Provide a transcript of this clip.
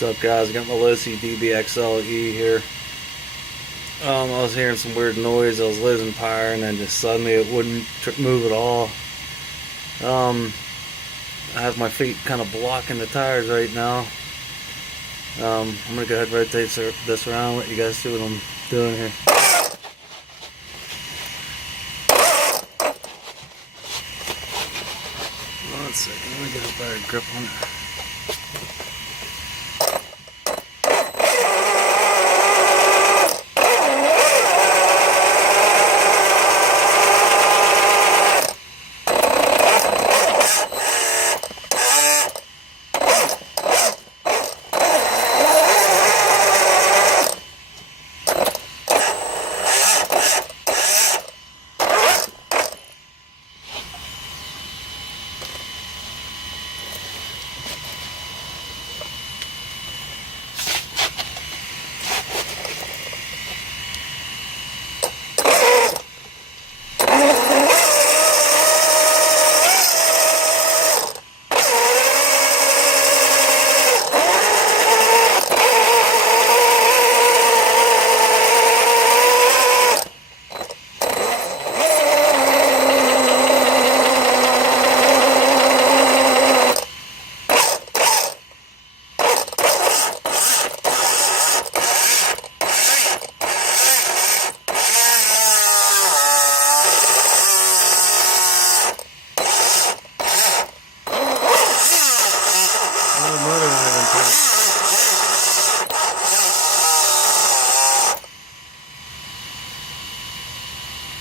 What's up, guys? I got my Losi DBXL-E here. I was hearing some weird noise. I was losing power, and then just suddenly it wouldn't move at all. I have my feet kind of blocking the tires right now. I'm gonna go ahead and rotate this around, let you guys see what I'm doing here. One second, let me get a better grip on it.